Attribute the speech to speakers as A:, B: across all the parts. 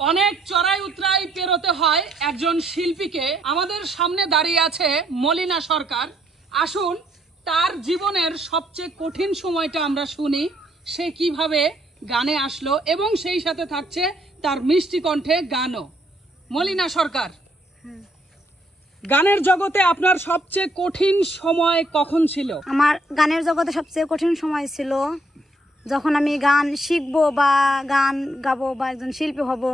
A: অনেক চড়াই উতরাই পেরোতে হয় একজন শিল্পীকে। আমাদের সামনে দাঁড়িয়ে আছে মলিনা সরকার। আসুন, তার জীবনের সবচেয়ে কঠিন সময়টা আমরা শুনি। সে কীভাবে গানে আসলো এবং সেই সাথে থাকছে তার মিষ্টি কণ্ঠে গানও। মলিনা সরকার, গানের জগতে আপনার সবচেয়ে কঠিন সময় কখন ছিল?
B: আমার গানের জগতে সবচেয়ে কঠিন সময় ছিল যখন আমি গান শিখব বা গান গাবো বা একজন শিল্পী হব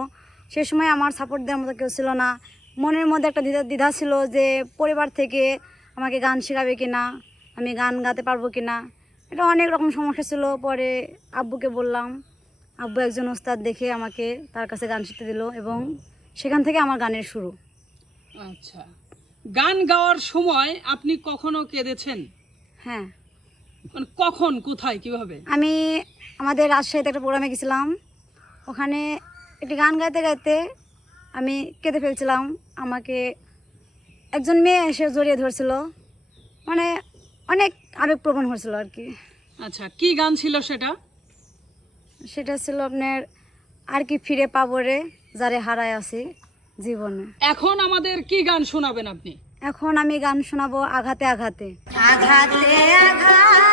B: সে সময় আমার সাপোর্ট দেওয়ার মতো কেউ ছিল না। মনের মধ্যে একটা দ্বিধা দ্বিধা ছিল যে পরিবার থেকে আমাকে গান শেখাবে কি না আমি গান গাতে পারব কি না এটা অনেক রকম সমস্যা ছিল। পরে আব্বুকে বললাম আব্বু একজন ওস্তাদ দেখে আমাকে তার কাছে গান শিখতে দিল এবং সেখান থেকে আমার গানের শুরু।
A: আচ্ছা। গান গাওয়ার সময় আপনি কখনো কেঁদেছেন?
B: হ্যাঁ।
A: মানে কখন কোথায় কীভাবে?
B: আমি আমাদের রাজশাহীতে একটা প্রোগ্রামে গেছিলাম। ওখানে একটি গান গাইতে গাইতে আমি কেঁদে ফেলছিলাম। আমাকে একজন মেয়ে এসে জড়িয়ে ধরছিল। মানে অনেক আবেগপ্রবণ হয়েছিল আর কি।
A: আচ্ছা কি গান ছিল সেটা?
B: সেটা ছিল আপনার আর কি ফিরে পাবো রে যারে হারায় আছি জীবনে।
A: এখন আমাদের কি গান শোনাবেন আপনি?
B: এখন আমি গান শোনাবো আঘাতে আঘাতে। আঘাতে আঘাতে